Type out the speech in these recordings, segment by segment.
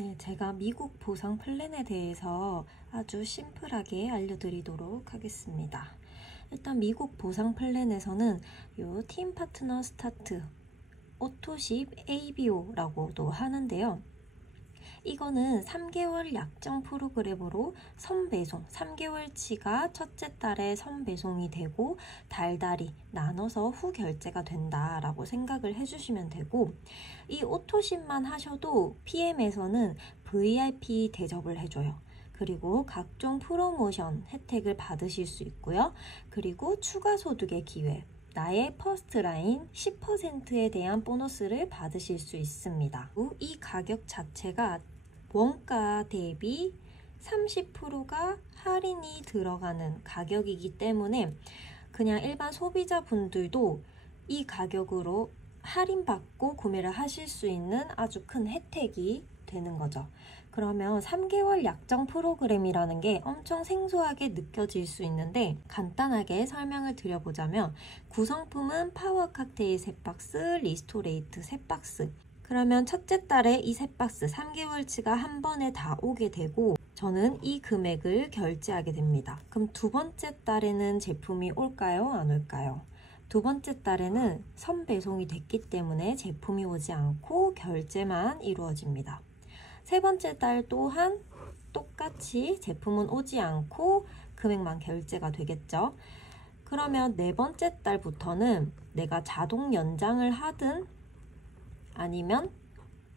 네, 제가 미국 보상 플랜에 대해서 아주 심플하게 알려드리도록 하겠습니다. 일단 미국 보상 플랜에서는 요 팀 파트너 스타트 오토십 ABO라고도 하는데요. 이거는 3개월 약정 프로그램으로 선배송, 3개월치가 첫째 달에 선배송이 되고 달달이 나눠서 후 결제가 된다라고 생각을 해주시면 되고, 이 오토십만 하셔도 PM에서는 VIP 대접을 해줘요. 그리고 각종 프로모션 혜택을 받으실 수 있고요. 그리고 추가 소득의 기회, 나의 퍼스트 라인 10%에 대한 보너스를 받으실 수 있습니다. 이 가격 자체가 원가 대비 30%가 할인이 들어가는 가격이기 때문에 그냥 일반 소비자분들도 이 가격으로 할인받고 구매를 하실 수 있는 아주 큰 혜택이 되는 거죠. 그러면 3개월 약정 프로그램이라는 게 엄청 생소하게 느껴질 수 있는데, 간단하게 설명을 드려보자면 구성품은 파워 칵테일 3박스, 리스토레이트 3박스. 그러면 첫째 달에 이 3박스 3개월치가 한 번에 다 오게 되고 저는 이 금액을 결제하게 됩니다. 그럼 두 번째 달에는 제품이 올까요? 안 올까요? 두 번째 달에는 선배송이 됐기 때문에 제품이 오지 않고 결제만 이루어집니다. 세 번째 달 또한 똑같이 제품은 오지 않고 금액만 결제가 되겠죠. 그러면 네 번째 달부터는 내가 자동 연장을 하든 아니면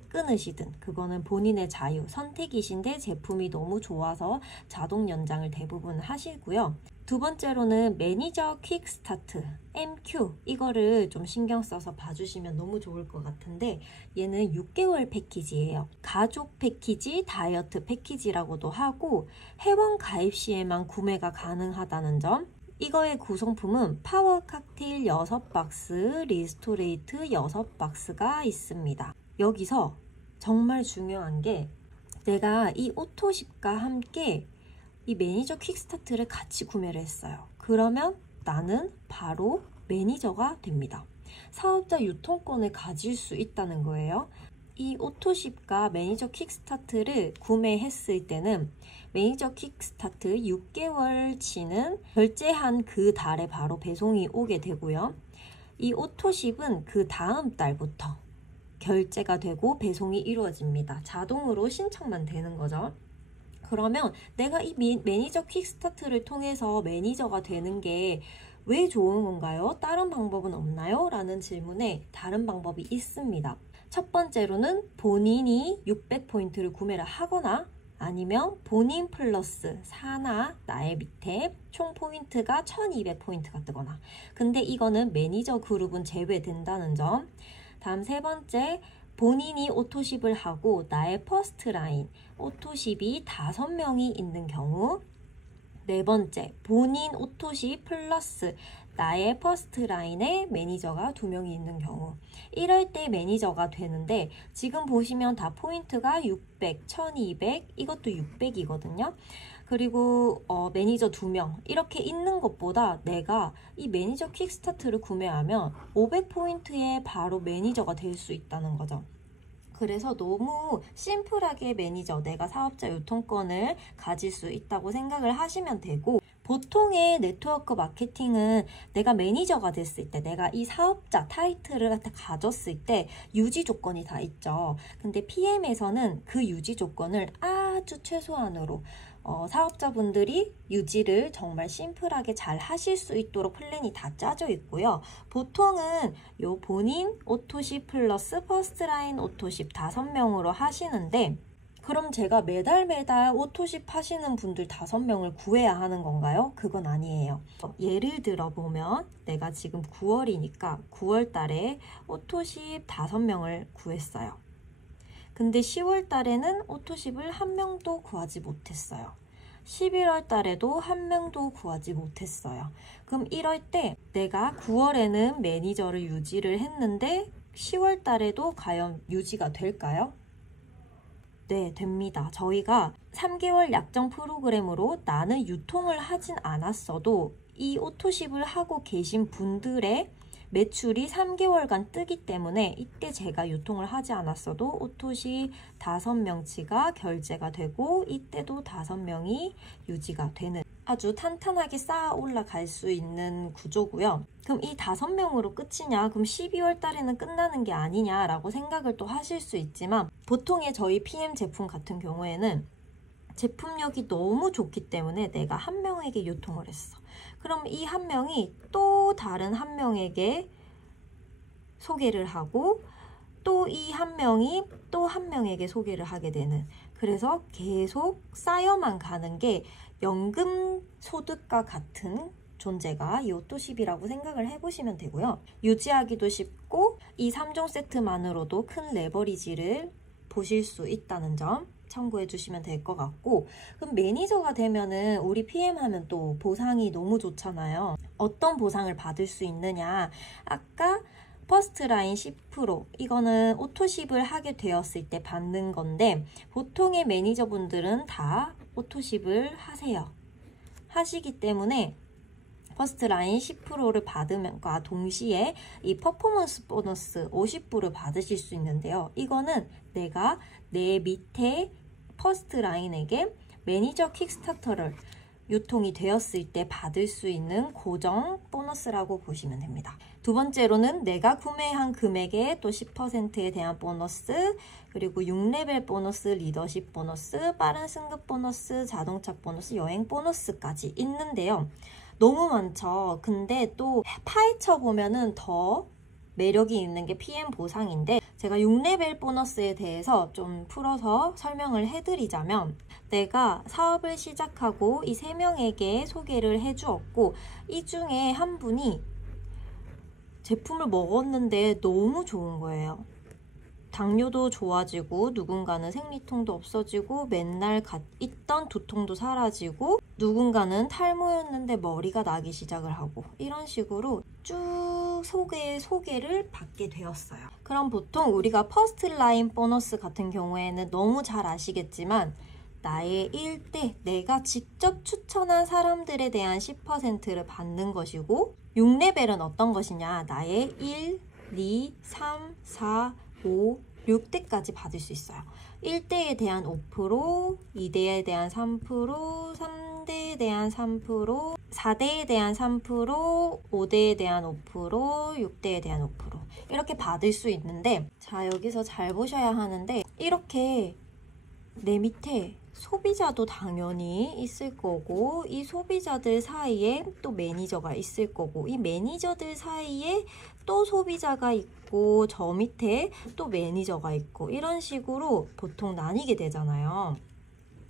끊으시든 그거는 본인의 자유 선택이신데, 제품이 너무 좋아서 자동 연장을 대부분 하시고요. 두 번째로는 매니저 퀵 스타트 MQ, 이거를 좀 신경 써서 봐주시면 너무 좋을 것 같은데, 얘는 6개월 패키지예요. 가족 패키지, 다이어트 패키지라고도 하고 회원 가입 시에만 구매가 가능하다는 점. 이거의 구성품은 파워 칵테일 6박스, 리스토레이트 6박스가 있습니다. 여기서 정말 중요한 게, 내가 이 오토십과 함께 이 매니저 퀵스타트를 같이 구매를 했어요. 그러면 나는 바로 매니저가 됩니다. 사업자 유통권을 가질 수 있다는 거예요. 이 오토십과 매니저 킥스타트를 구매했을 때는 매니저 킥스타트 6개월치는 결제한 그 달에 바로 배송이 오게 되고요. 이 오토십은 그 다음 달부터 결제가 되고 배송이 이루어집니다. 자동으로 신청만 되는 거죠. 그러면 내가 이 매니저 퀵스타트를 통해서 매니저가 되는 게 왜 좋은 건가요? 다른 방법은 없나요? 라는 질문에 다른 방법이 있습니다. 첫 번째로는 본인이 600포인트를 구매를 하거나 아니면 본인 플러스 사나 나의 밑에 총 포인트가 1200포인트가 뜨거나. 근데 이거는 매니저 그룹은 제외된다는 점. 다음 세 번째, 본인이 오토십을 하고 나의 퍼스트 라인 오토십이 5명이 있는 경우. 네 번째, 본인 오토십 플러스 나의 퍼스트 라인에 매니저가 2명이 있는 경우. 이럴 때 매니저가 되는데, 지금 보시면 다 포인트가 600, 1200, 이것도 600이거든요. 그리고 매니저 2명 이렇게 있는 것보다 내가 이 매니저 퀵스타트를 구매하면 500포인트에 바로 매니저가 될 수 있다는 거죠. 그래서 너무 심플하게 매니저, 내가 사업자 유통권을 가질 수 있다고 생각을 하시면 되고, 보통의 네트워크 마케팅은 내가 매니저가 됐을 때, 내가 이 사업자 타이틀을 가졌을 때 유지 조건이 다 있죠. 근데 PM에서는 그 유지 조건을 아주 최소한으로 사업자분들이 유지를 정말 심플하게 잘 하실 수 있도록 플랜이 다 짜져 있고요. 보통은 요 본인 오토십 플러스 퍼스트라인 오토십 5명으로 하시는데, 그럼 제가 매달 오토십 하시는 분들 5명을 구해야 하는 건가요? 그건 아니에요. 예를 들어 보면 내가 지금 9월이니까 9월 달에 오토십 5명을 구했어요. 근데 10월 달에는 오토십을 1명도 구하지 못했어요. 11월 달에도 1명도 구하지 못했어요. 그럼 이럴 때 내가 9월에는 매니저를 유지를 했는데 10월 달에도 과연 유지가 될까요? 네, 됩니다. 저희가 3개월 약정 프로그램으로 나는 유통을 하진 않았어도 이 오토십을 하고 계신 분들의 매출이 3개월간 뜨기 때문에 이때 제가 유통을 하지 않았어도 오토시 5명치가 결제가 되고 이때도 5명이 유지가 되는 아주 탄탄하게 쌓아 올라갈 수 있는 구조고요. 그럼 이 5명으로 끝이냐? 그럼 12월 달에는 끝나는 게 아니냐라고 생각을 또 하실 수 있지만 보통의 저희 PM 제품 같은 경우에는 제품력이 너무 좋기 때문에 내가 한 명에게 유통을 했어. 그럼 이 한 명이 또 다른 한 명에게 소개를 하고 또 이 한 명이 또 한 명에게 소개를 하게 되는, 그래서 계속 쌓여만 가는 게 연금 소득과 같은 존재가 이 오토십이라고 생각을 해보시면 되고요. 유지하기도 쉽고 이 3종 세트만으로도 큰 레버리지를 보실 수 있다는 점 참고해 주시면 될 것 같고, 그럼 매니저가 되면은 우리 PM 하면 또 보상이 너무 좋잖아요. 어떤 보상을 받을 수 있느냐, 아까 퍼스트라인 10% 이거는 오토십을 하게 되었을 때 받는 건데 보통의 매니저분들은 다 오토십을 하시기 때문에 퍼스트라인 10%를 받으면과 동시에 이 퍼포먼스 보너스 50%를 받으실 수 있는데요. 이거는 내가 내 밑에 퍼스트라인에게 매니저 킥스타터를 유통이 되었을 때 받을 수 있는 고정 보너스라고 보시면 됩니다. 두 번째로는 내가 구매한 금액에 또 10%에 대한 보너스, 그리고 6레벨 보너스, 리더십 보너스, 빠른 승급 보너스, 자동차 보너스, 여행 보너스까지 있는데요. 너무 많죠. 근데 또 파헤쳐 보면은 더 매력이 있는 게 PM 보상인데, 제가 6레벨 보너스에 대해서 좀 풀어서 설명을 해드리자면, 내가 사업을 시작하고 이 3명에게 소개를 해주었고 이 중에 한 분이 제품을 먹었는데 너무 좋은 거예요. 당뇨도 좋아지고 누군가는 생리통도 없어지고 맨날 있던 두통도 사라지고 누군가는 탈모였는데 머리가 나기 시작을 하고 이런 식으로 쭉 소개를 받게 되었어요. 그럼 보통 우리가 퍼스트 라인 보너스 같은 경우에는 너무 잘 아시겠지만 나의 1대 내가 직접 추천한 사람들에 대한 10%를 받는 것이고, 6레벨은 어떤 것이냐, 나의 1, 2, 3, 4, 5, 6대까지 받을 수 있어요. 1대에 대한 5%, 2대에 대한 3%, 3대에 대한 3%, 4대에 대한 3%, 5대에 대한 5%, 6대에 대한 5% 이렇게 받을 수 있는데, 자 여기서 잘 보셔야 하는데, 이렇게 내 밑에 소비자도 당연히 있을 거고 이 소비자들 사이에 또 매니저가 있을 거고 이 매니저들 사이에 또 소비자가 있고 저 밑에 또 매니저가 있고 이런 식으로 보통 나뉘게 되잖아요.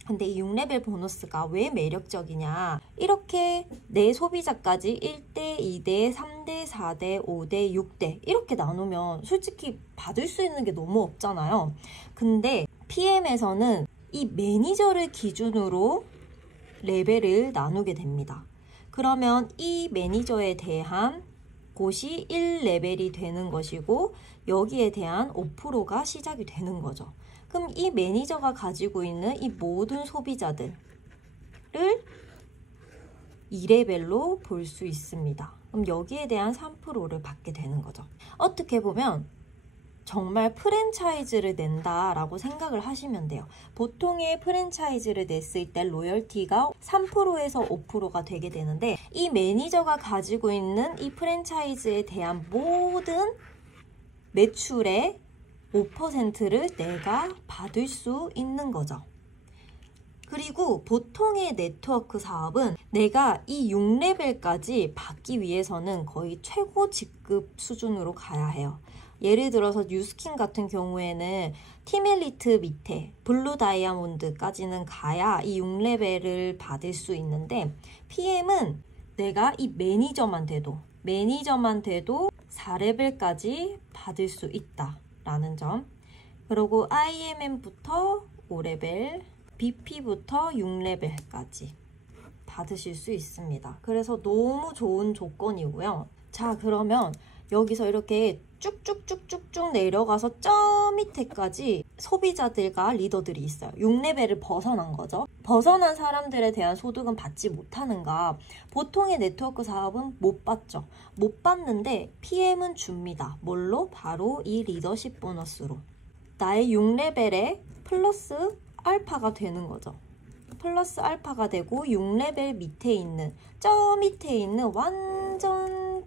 근데 이 6레벨 보너스가 왜 매력적이냐, 이렇게 내 소비자까지 1대, 2대, 3대, 4대, 5대, 6대 이렇게 나누면 솔직히 받을 수 있는 게 너무 없잖아요. 근데 PM에서는 이 매니저를 기준으로 레벨을 나누게 됩니다. 그러면 이 매니저에 대한 곳이 1레벨이 되는 것이고 여기에 대한 5%가 시작이 되는 거죠. 그럼 이 매니저가 가지고 있는 이 모든 소비자들을 2레벨로 볼 수 있습니다. 그럼 여기에 대한 3%를 받게 되는 거죠. 어떻게 보면 정말 프랜차이즈를 낸다라고 생각을 하시면 돼요. 보통의 프랜차이즈를 냈을 때 로열티가 3%에서 5%가 되게 되는데 이 매니저가 가지고 있는 이 프랜차이즈에 대한 모든 매출의 5%를 내가 받을 수 있는 거죠. 그리고 보통의 네트워크 사업은 내가 이 6레벨까지 받기 위해서는 거의 최고 직급 수준으로 가야 해요. 예를 들어서 뉴스킨 같은 경우에는 팀 엘리트 밑에 블루 다이아몬드까지는 가야 이 6레벨을 받을 수 있는데, PM은 내가 이 매니저만 돼도 4레벨까지 받을 수 있다라는 점. 그리고 IMM부터 5레벨, BP부터 6레벨까지 받으실 수 있습니다. 그래서 너무 좋은 조건이고요. 자, 그러면 여기서 이렇게 쭉쭉쭉쭉쭉 내려가서 저 밑에까지 소비자들과 리더들이 있어요. 6레벨을 벗어난 거죠. 벗어난 사람들에 대한 소득은 받지 못하는가? 보통의 네트워크 사업은 못 받죠. 못 받는데 PM은 줍니다. 뭘로? 바로 이 리더십 보너스로. 나의 6레벨에 플러스 알파가 되는 거죠. 플러스 알파가 되고 6레벨 밑에 있는, 저 밑에 있는 완전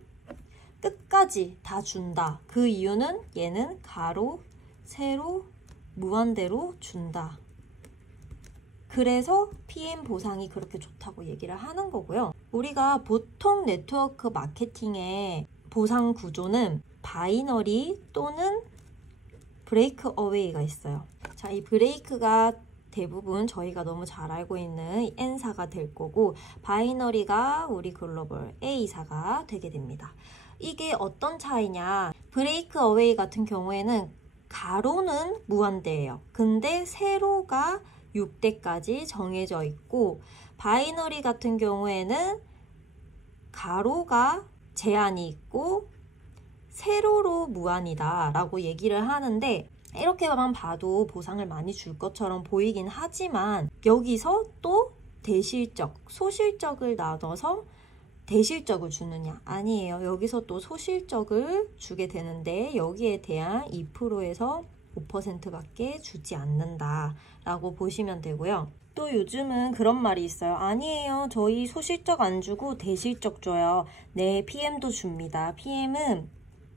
끝까지 다 준다. 그 이유는 얘는 가로, 세로, 무한대로 준다. 그래서 PM 보상이 그렇게 좋다고 얘기를 하는 거고요. 우리가 보통 네트워크 마케팅의 보상 구조는 바이너리 또는 브레이크 어웨이가 있어요. 자, 이 브레이크가 대부분 저희가 너무 잘 알고 있는 N사가 될 거고, 바이너리가 우리 글로벌 A사가 되게 됩니다. 이게 어떤 차이냐? 브레이크 어웨이 같은 경우에는 가로는 무한대예요. 근데 세로가 6대까지 정해져 있고, 바이너리 같은 경우에는 가로가 제한이 있고 세로로 무한이다 라고 얘기를 하는데, 이렇게만 봐도 보상을 많이 줄 것처럼 보이긴 하지만 여기서 또 대실적, 소실적을 나눠서 대실적을 주느냐? 아니에요. 여기서 또 소실적을 주게 되는데 여기에 대한 2%에서 5%밖에 주지 않는다 라고 보시면 되고요. 또 요즘은 그런 말이 있어요. 아니에요. 저희 소실적 안 주고 대실적 줘요. 네, PM도 줍니다. PM은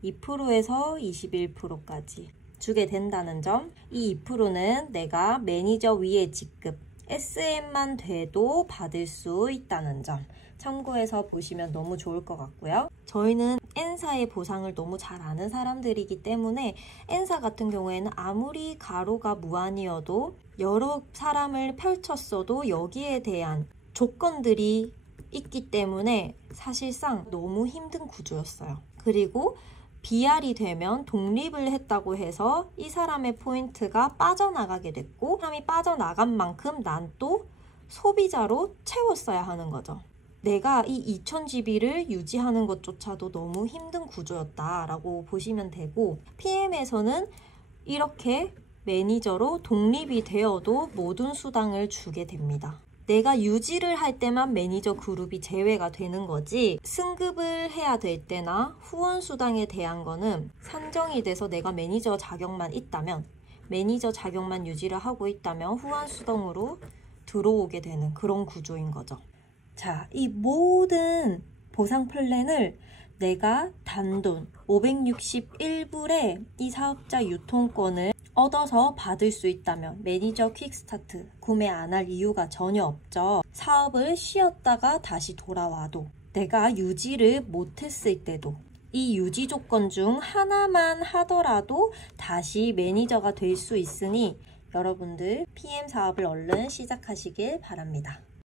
2%에서 21%까지 주게 된다는 점. 이 2%는 내가 매니저 위에 직급 SM만 돼도 받을 수 있다는 점 참고해서 보시면 너무 좋을 것 같고요. 저희는 N사의 보상을 너무 잘 아는 사람들이기 때문에 N사 같은 경우에는 아무리 가로가 무한이어도 여러 사람을 펼쳤어도 여기에 대한 조건들이 있기 때문에 사실상 너무 힘든 구조였어요. 그리고 BR이 되면 독립을 했다고 해서 이 사람의 포인트가 빠져나가게 됐고, 사람이 빠져나간 만큼 난 또 소비자로 채웠어야 하는 거죠. 내가 이 2000GB를 유지하는 것조차도 너무 힘든 구조였다라고 보시면 되고, PM에서는 이렇게 매니저로 독립이 되어도 모든 수당을 주게 됩니다. 내가 유지를 할 때만 매니저 그룹이 제외가 되는 거지, 승급을 해야 될 때나 후원 수당에 대한 거는 산정이 돼서 내가 매니저 자격만 있다면, 매니저 자격만 유지를 하고 있다면 후원 수당으로 들어오게 되는 그런 구조인 거죠. 자, 이 모든 보상 플랜을 내가 단돈 561불에 이 사업자 유통권을 얻어서 받을 수 있다면 매니저 퀵스타트 구매 안 할 이유가 전혀 없죠. 사업을 쉬었다가 다시 돌아와도, 내가 유지를 못했을 때도 이 유지 조건 중 하나만 하더라도 다시 매니저가 될 수 있으니 여러분들 PM 사업을 얼른 시작하시길 바랍니다.